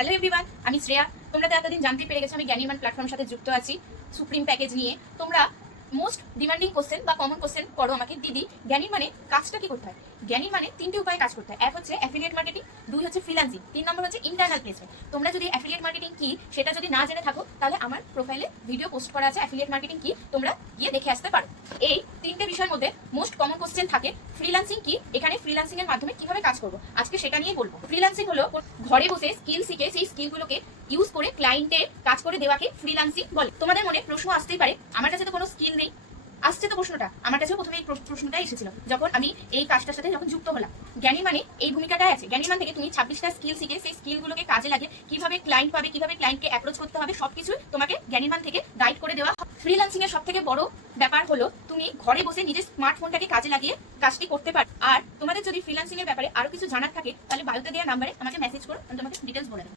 Hello everyone, আমি শ্রেয়া। তোমরা তো এতদিন জানতেই পেরে গেছো আমি জ্ঞানীমান প্ল্যাটফর্মের সাথে যুক্ত আছি সুপ্রিম প্যাকেজ নিয়ে। তোমরা মোস্ট ডিমান্ডিং কোশ্চেন বা কমন কোশ্চেন করো আমাকে, দিদি জ্ঞানী মানে কাজটা কি করতে হয়। জ্ঞানী মানে তিনটি উপায়ে কাজ করতে হয়। এক হচ্ছে অ্যাফিলিয়েট মার্কেটিং, দুই হচ্ছে ফ্রিল্যান্সিং, তিন নম্বর হচ্ছে ইন্টারনাল প্লেসমেন্ট। তোমরা যদি অ্যাফিলিয়েট মার্কেটিং কি সেটা যদি না জেনে থাকো, তাহলে আমার প্রোফাইলে ভিডিও পোস্ট করা আছে অ্যাফিলিয়েট মার্কেটিং কি, তোমরা গিয়ে দেখে আসতে পারো। এই তিনটে বিষয়ের মধ্যে মোস্ট কমন কোশ্চেন থাকে ফ্রিল্যান্সিং কি, এখানে ফ্রিল্যান্সিং এর মাধ্যমে কিভাবে কাজ করবো, আজকে সেটা নিয়ে বলবো। ফ্রিল্যান্সিং হলো ঘরে বসে স্কিল শিখে সেই স্কিলগুলোকে ইউজ করে ক্লায়েন্টের কাজ করে দেওয়াকে ফ্রিল্যান্সিং বলে। তোমাদের মনে প্রশ্ন আসতেই পারে, আমার কাছে তো কোনো স্কিল নেই। আসছে তো প্রশ্নটা, আমার কাছেও প্রথমে এই প্রশ্নটাই এসেছিল যখন আমি এই কাজটার সাথে যখন যুক্ত হলাম। জ্ঞানী মানে এই ভূমিকাটাই আছে। জ্ঞানী মানে থেকে তুমি 26টা স্কিল শিখে সেই স্কিলগুলোকে কাজে লাগে কিভাবে ক্লায়েন্ট পাবে, কিভাবে ক্লায়েন্টকে অ্যাপ্রোচ করতে হবে, সবকিছু তোমাকে জ্ঞানী মান থেকে গাইড করে দেওয়া। ফ্রিল্যান্সিং এর সবথেকে বড় ব্যাপার হলো তুমি ঘরে বসে নিজের স্মার্টফোনটাকে কাজে লাগিয়ে কাজটি করতে পারো। আর তোমাদের যদি ফ্রিল্যান্সিং এর ব্যাপারে আরো কিছু জানার থাকে, তাহলে বায়োতে দেওয়া নাম্বারে আমাকে মেসেজ করো, আমি তোমাকে ডিটেলস বলে দেবো।